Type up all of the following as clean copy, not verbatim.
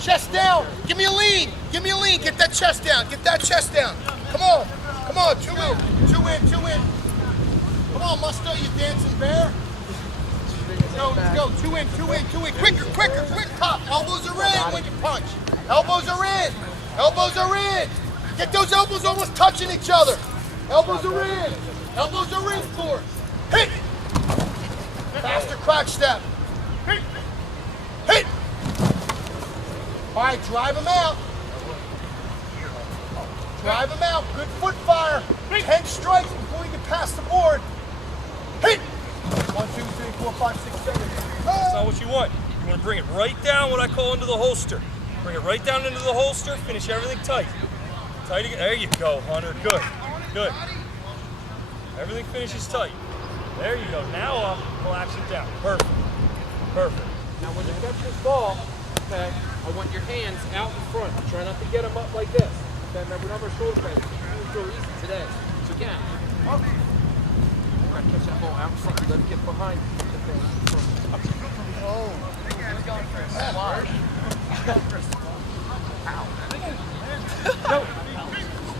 Chest down. Give me a lean. Give me a lean. Get that chest down. Get that chest down. Come on. Come on. 2 in. 2 in. 2 in. Come on, Musto, you dancing bear. Let's go. 2 in. 2 in. 2 in. Quicker. Quicker. Quick pop. Elbows are in when you punch. Elbows are in. Elbows are in. Get those elbows almost touching each other. Elbows are in. Elbows are in for it. Hit. Faster crack step. Hit. Hit. All right, drive him out. Drive him out. Good foot fire. 10 strikes before you get past the board. Hit. 1, 2, 3, 4, 5, 6, 7. That's not what you want. You want to bring it right down, what I call into the holster. Bring it right down into the holster. Finish everything tight. Tight again. There you go, Hunter. Good. Good. Everything finishes tight. There you go. Now collapse it down. Perfect. Perfect. Now when you catch this ball, okay, I want your hands out in front. Try not to get them up like this. Okay, remember shoulder pads. It's so easy today. So you can. Try to catch that ball out in front. Let it get behind the thing. Oh. He's going for a slide. He's going for a slide. Ow. No.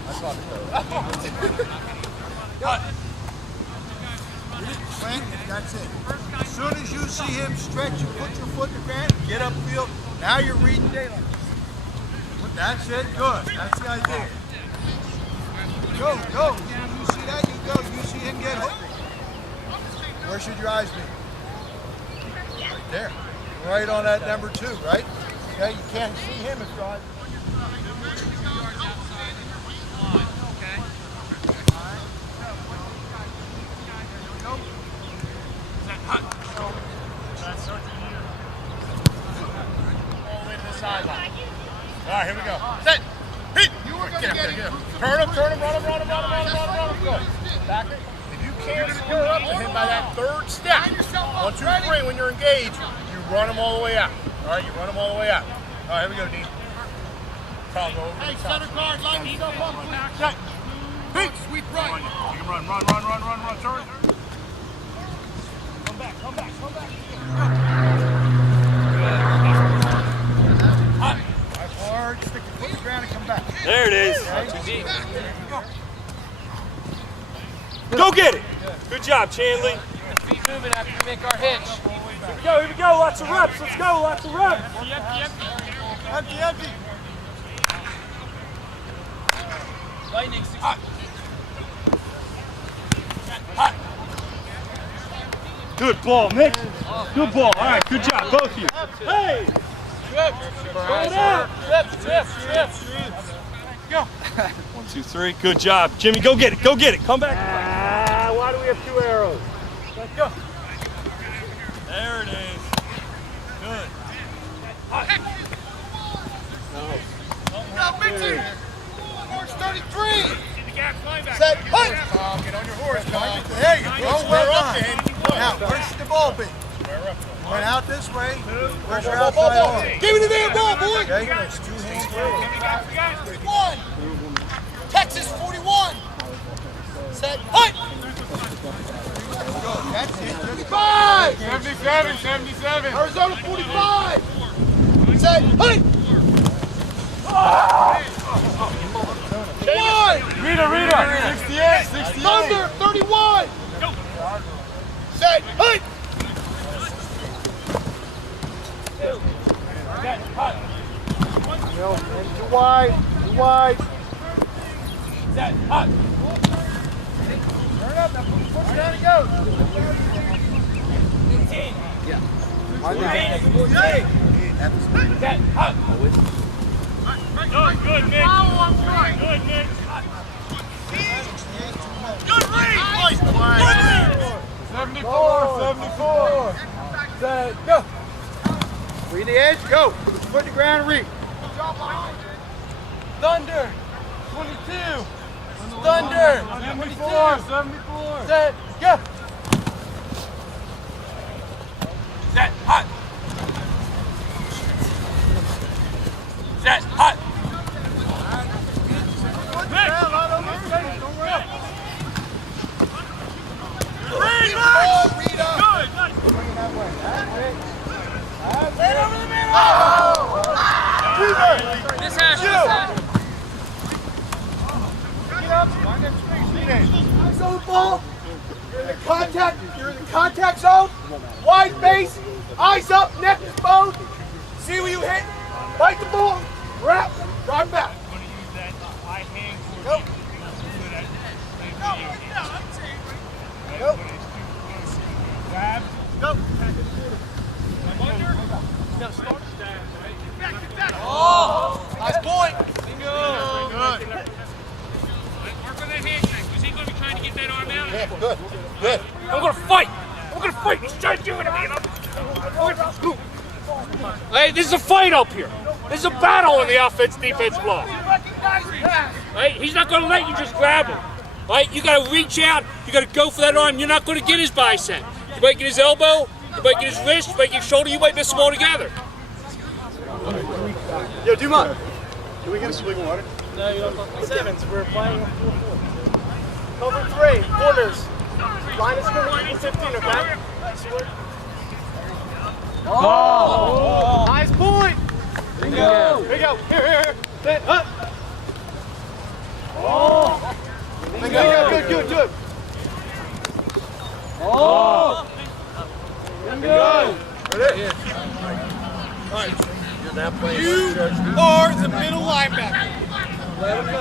I thought so. Frank, that's it. As soon as you see him stretch, you put your foot in the ground, get upfield. Now you're reading daylight. That's it. Good. That's the idea. Go, go. You see that, you go. You see him get hooked. Where should your eyes be? Right there. Right on that number 2, right? Okay, you can't see him if your eyes. Sideline. All right, here we go. Set. Hit. Get up there, get up. Turn him, run him, go. Back it. If you can't score up to him by that 3rd step, 1, 2, 3, when you're engaged, you run him all the way out. All right, you run him all the way out. All right, here we go, Dean. Kyle, go over. Hey, center guard, line yourself up. Set. Hit. Sweep right. You can run. Turn. Come back. Hard, stick your foot in the ground and come back. There it is. Okay. Too deep. Go get it. Good job, Chandley. Feet moving after we make our hitch. Here we go. Lots of reps. Let's go. Lots of reps. Empty. Lightning 6. Good ball, Nick. Good ball. All right, good job, both of you. Hey! Trip. Go. 1, 2, 3. Good job. Jimmy, go get it. Come back. Why do we have 2 arrows? Let's go. There it is. Good. Now, Mitzi. March 33. Set. Hey. Get on your horse, Kyle. There you go. Well done. Now, where should the ball be? Went out this way. Where's your outside arm? Give me the damn ball, boy. Okay. There's 2 hands. 41. Texas 41. Set. Hut. That's it. 55. 77. Arizona 45. Set. Hut. Rita. 68. Thunder 31. Set. Hut. Too wide. Set. Hot. Turn up. Now push down and go. 15. Yeah. Set. Hot. Good, Nick. Good, Nick. Good read. 74. Set. Go. Read the edge. Go. Put the ground and read. Thunder. 22. Thunder. 74. Set. Go. Set. Hot. Set. Hot. Good. ball. You're in the contact zone. Wide base, eyes up, neck exposed. See where you hit. Bite the ball. Wrap. Drive back. Go. Go. Grab. Go. Oh! Nice point. Bingo. Good. Mark on that handshake. Was he going to be trying to get that arm out? Yeah, good. Good. I'm going to fight. I'm going to fight. He's trying to do it to me. Hey, this is a fight up here. This is a battle in the offense-defense block. Right? He's not going to let you just grab him. Right? You got to reach out. You got to go for that arm. You're not going to get his bicep. You might get his elbow. You might get his wrist. You might get his shoulder. You might miss them all together. Yo, Dumont. Can we get a swig of water? No, you don't. Sevens, we're playing. Cover 3, corners. Line of scrimmage, 15, okay? Oh! Nice point! Bingo. Here you go. Here. Sit, up. Oh! Bingo. Good. Oh! Bingo. Ready? All right. You're now playing. You are the middle linebacker. Let him go.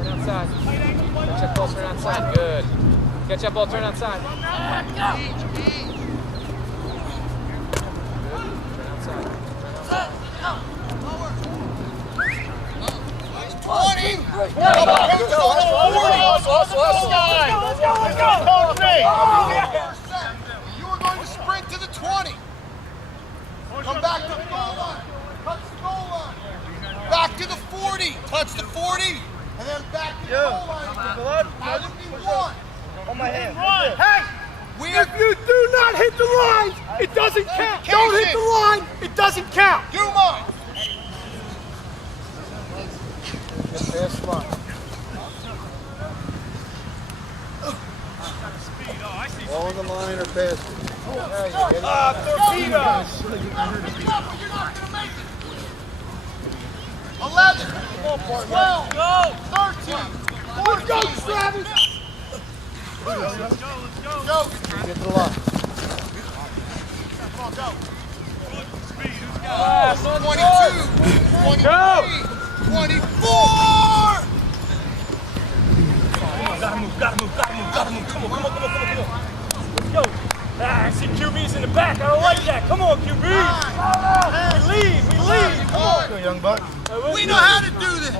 Turn outside. Catch that ball, turn outside. Good. Catch that ball, turn outside. Good. Turn outside. 20! You are going to sprint to the 20. Come back to the goal line. Touch the goal line. Back to the 40. Touch the 40. And then back to the goal line. That would be 1. On my hand. Hey! If you do not hit the line, it doesn't count. Don't hit the line, it doesn't count. Do mine. Pass line. All on the line or pass it. Torpedoes. You're not going to make it. 11, 12, 13, 14. Go, Travis. Go. Get to the line. Come on, go. 22, 23, 24. Gotta move. Come on. Let's go. I see QB's in the back. I don't like that. Come on, QB. We leave. Come on. Go, young buck. We know how to do this.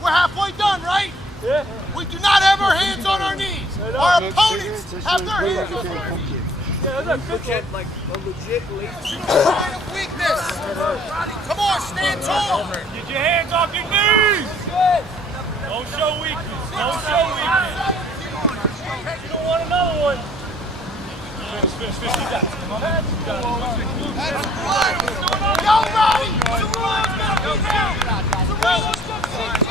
We're halfway done, right? Yeah. We do not have our hands on our knees. Our opponents have their hands on their knees. Yeah, that's a good Like a legit late. Sign of weakness. Come on, stand tall. Get your hands off your knees. Don't show weakness. You don't want another one. Finish. You got it. Come on. That's right. Go, Robbie. The rule's got to be down. The rule's got to be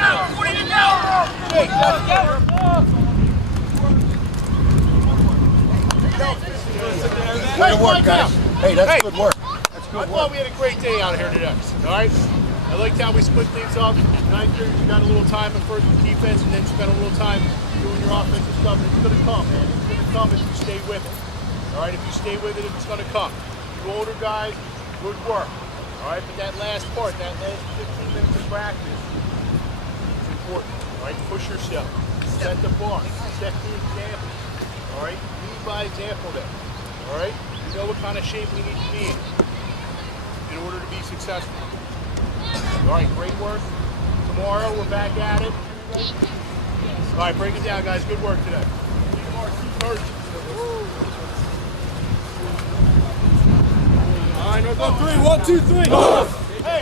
down. Where do you go? Good work, guys. Hey, that's good work. I thought we had a great day out here today. All right. I liked how we split things up. Ninth period, you got a little time at first with defense, and then spent a little time doing your offensive stuff. And it's going to come, man. It's going to come if you stay with it. All right. If you stay with it, it's going to come. You older guys, good work. All right. But that last part, that last 15 minutes of practice, is important. All right. Push yourself. Set the bar. Set the example. All right. Lead by example there. All right. You know what kind of shape we need to be in order to be successful. All right, great work. Tomorrow we're back at it. All right, break it down, guys. Good work today. See you tomorrow, 2:30. All right, no, go 3. 1, 2, 3. Hey,